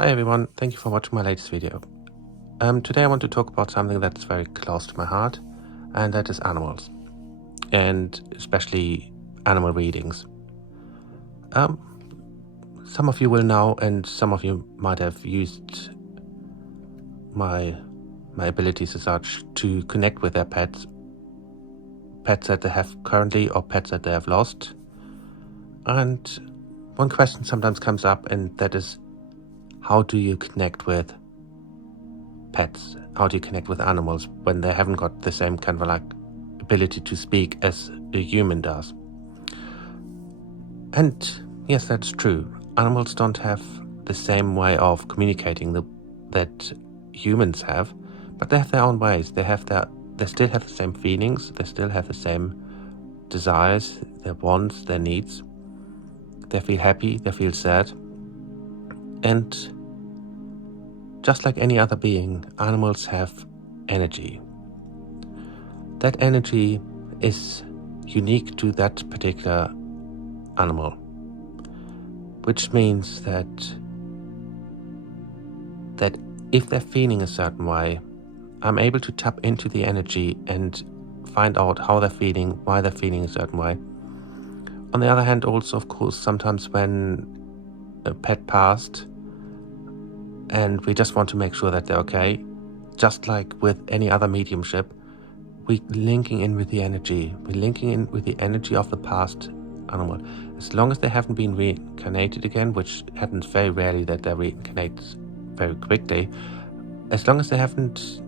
Hi everyone, thank you for watching my latest video. Today I want to talk about something that's very close to my heart, and that is animals, and especially animal readings. Some of you will know, and some of you might have used my abilities as such to connect with their pets that they have currently or pets that they have lost. And one question sometimes comes up, and that is, how do you connect with pets? How do you connect with animals when they haven't got the same kind of ability to speak as a human does? And yes, that's true. Animals don't have the same way of communicating that humans have, but they have their own ways. They still have the same feelings. They still have the same desires, their wants, their needs. They feel happy. They feel sad. And just like any other being, animals have energy. That energy is unique to that particular animal, which means that if they're feeling a certain way, I'm able to tap into the energy and find out how they're feeling, why they're feeling a certain way. On the other hand, also, of course, sometimes when a pet passed and we just want to make sure that they're okay, just like with any other mediumship, we're linking in with the energy. We're linking in with the energy of the past animal. As long as they haven't been reincarnated again, which happens very rarely that they reincarnate very quickly, as long as they haven't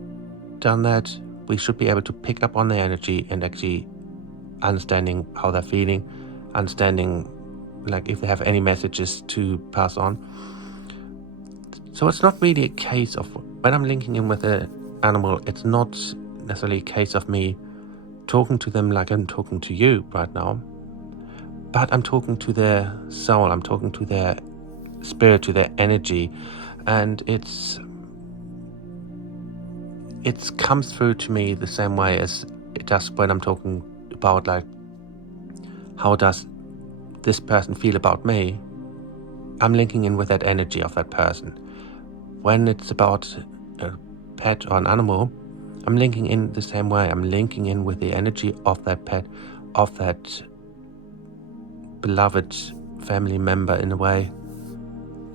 done that, we should be able to pick up on their energy and actually understanding how they're feeling, understanding if they have any messages to pass on. So it's not really a case of, when I'm linking in with an animal, it's not necessarily a case of me talking to them like I'm talking to you right now, but I'm talking to their soul, I'm talking to their spirit, to their energy, and it comes through to me the same way as it does when I'm talking about how does this person feel about me. I'm linking in with that energy of that person. When it's about a pet or an animal, I'm linking in the same way. I'm linking in with the energy of that pet, of that beloved family member, in a way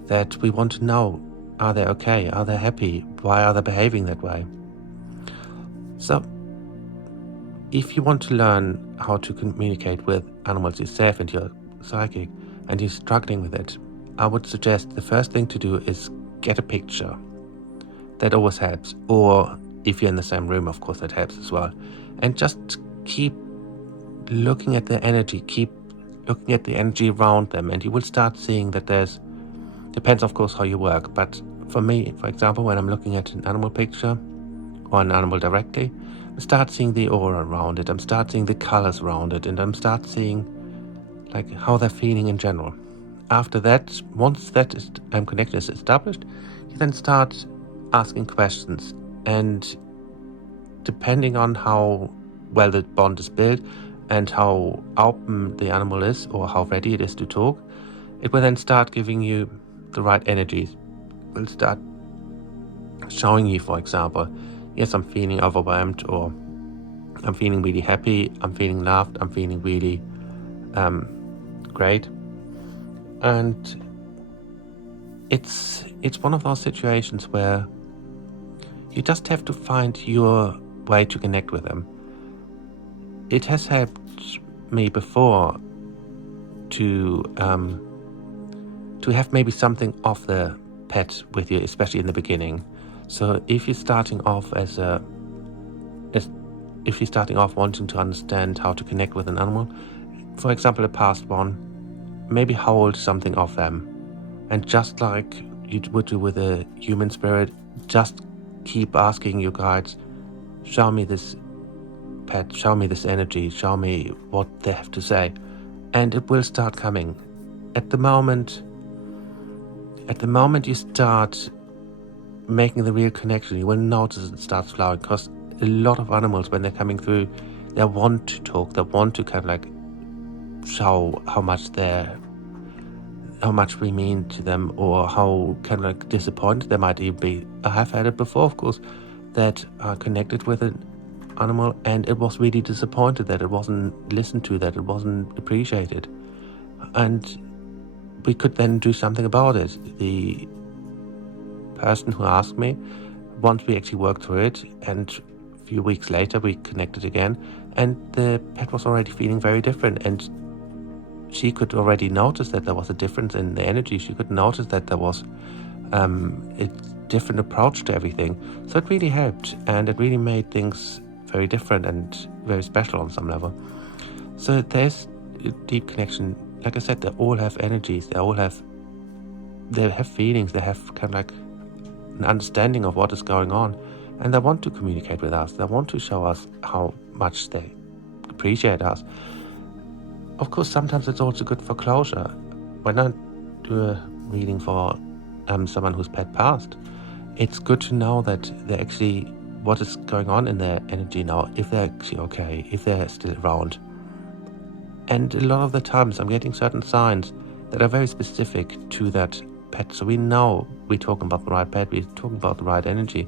that we want to know, are they okay? Are they happy? Why are they behaving that way? So if you want to learn how to communicate with animals yourself and you're psychic and you're struggling with it, I would suggest the first thing to do is get a picture. That always helps. Or if you're in the same room, of course, that helps as well. And just keep looking at the energy, keep looking at the energy around them, and you will start seeing that depends of course how you work, but for me, for example, when I'm looking at an animal picture or an animal directly, I start seeing the aura around it, I'm start seeing the colors around it, and I'm start seeing how they're feeling in general. After that, once that connection is established, you then start asking questions, and depending on how well the bond is built and how open the animal is or how ready it is to talk, it will then start giving you the right energies. It will start showing you, for example, yes, I'm feeling overwhelmed, or I'm feeling really happy, I'm feeling loved, I'm feeling really great. And it's one of those situations where you just have to find your way to connect with them. It has helped me before to have maybe something of the pet with you, especially in the beginning. So if you're starting off if you're starting off wanting to understand how to connect with an animal, for example, a past one, maybe hold something of them, and just like you would do with a human spirit, just keep asking your guides, show me this pet, show me this energy, show me what they have to say, and it will start coming. At the moment you start making the real connection, you will notice it starts flowing, because a lot of animals, when they're coming through, they want to talk, they want to show how much they're how much we mean to them, or how kind of like disappointed they might even be. I have had it before, of course, that I connected with an animal and it was really disappointed that it wasn't listened to, that it wasn't appreciated. And we could then do something about it. The person who asked me, once we actually worked through it, and a few weeks later we connected again, and the pet was already feeling very different, and she could already notice that there was a difference in the energy. She could notice that there was a different approach to everything. So it really helped, and it really made things very different and very special on some level. So there's a deep connection. Like I said, they all have energies, they have feelings, they have kind of like an understanding of what is going on, and they want to communicate with us. They want to show us how much they appreciate us. Of course, sometimes it's also good for closure. When I do a reading for someone whose pet passed, it's good to know that they're actually, what is going on in their energy now, if they're actually okay, if they're still around. And a lot of the times I'm getting certain signs that are very specific to that pet. So we know we're talking about the right pet, we're talking about the right energy.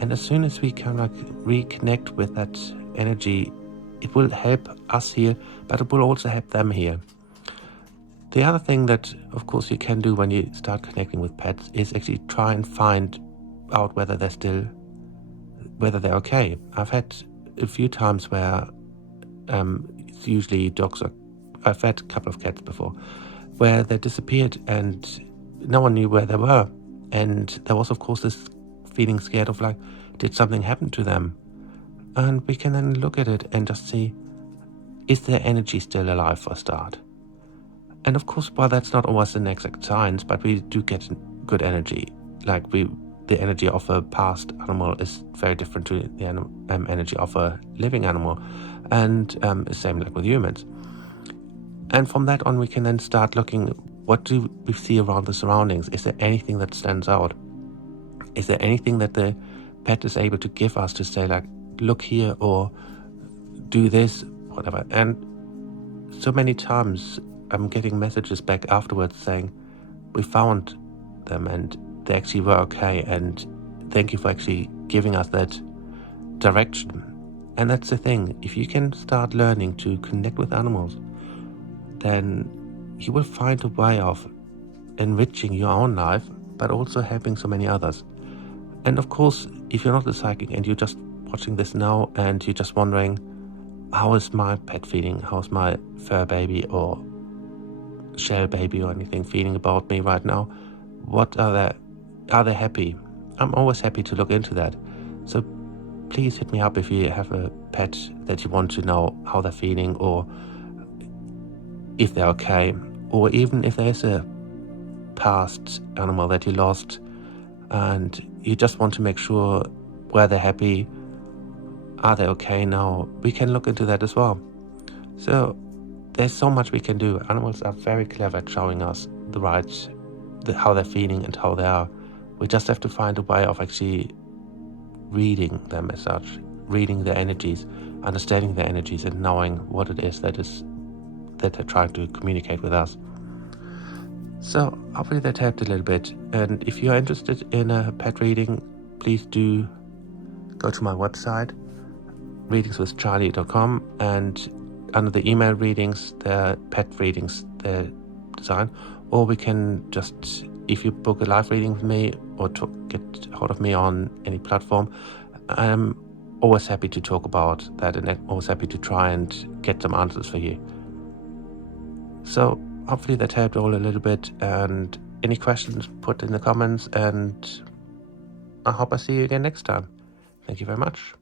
And as soon as we kind of like reconnect with that energy, it will help us heal, but it will also help them heal. The other thing that, of course, you can do when you start connecting with pets is actually try and find out whether they're okay. I've had a few times where it's usually dogs. I've had a couple of cats before where they disappeared and no one knew where they were. And there was, of course, this feeling scared of like, did something happen to them? And we can then look at it and just see, is their energy still alive for a start? And of course, while that's not always an exact science, but we do get good energy. Like the energy of a past animal is very different to the energy of a living animal. And same like with humans. And from that on, we can then start looking, what do we see around the surroundings? Is there anything that stands out? Is there anything that the pet is able to give us to say like, look here, or do this, whatever? And so many times I'm getting messages back afterwards saying, we found them and they actually were okay, and thank you for actually giving us that direction. And that's the thing, if you can start learning to connect with animals, then you will find a way of enriching your own life, but also helping so many others. And of course, if you're not a psychic and you're just watching this now and you're just wondering, how is my pet feeling? How's my fur baby or shell baby or anything feeling about me right now? Are they happy? I'm always happy to look into that. So please hit me up if you have a pet that you want to know how they're feeling, or if they're okay, or even if there's a past animal that you lost and you just want to make sure, were they happy? Are they okay now? We can look into that as well. So there's so much we can do. Animals are very clever at showing us how they're feeling and how they are. We just have to find a way of actually reading them as such, reading their energies, understanding their energies, and knowing what it is that they're trying to communicate with us. So hopefully that helped a little bit. And if you're interested in a pet reading, please do go to my website, readingswithcharlie.com, and under the email readings, the pet readings, the design, or we can just, if you book a live reading with me or get hold of me on any platform, I'm always happy to talk about that, and I'm always happy to try and get some answers for you. So hopefully that helped all a little bit, and any questions, put in the comments, and I hope I see you again next time. Thank you very much.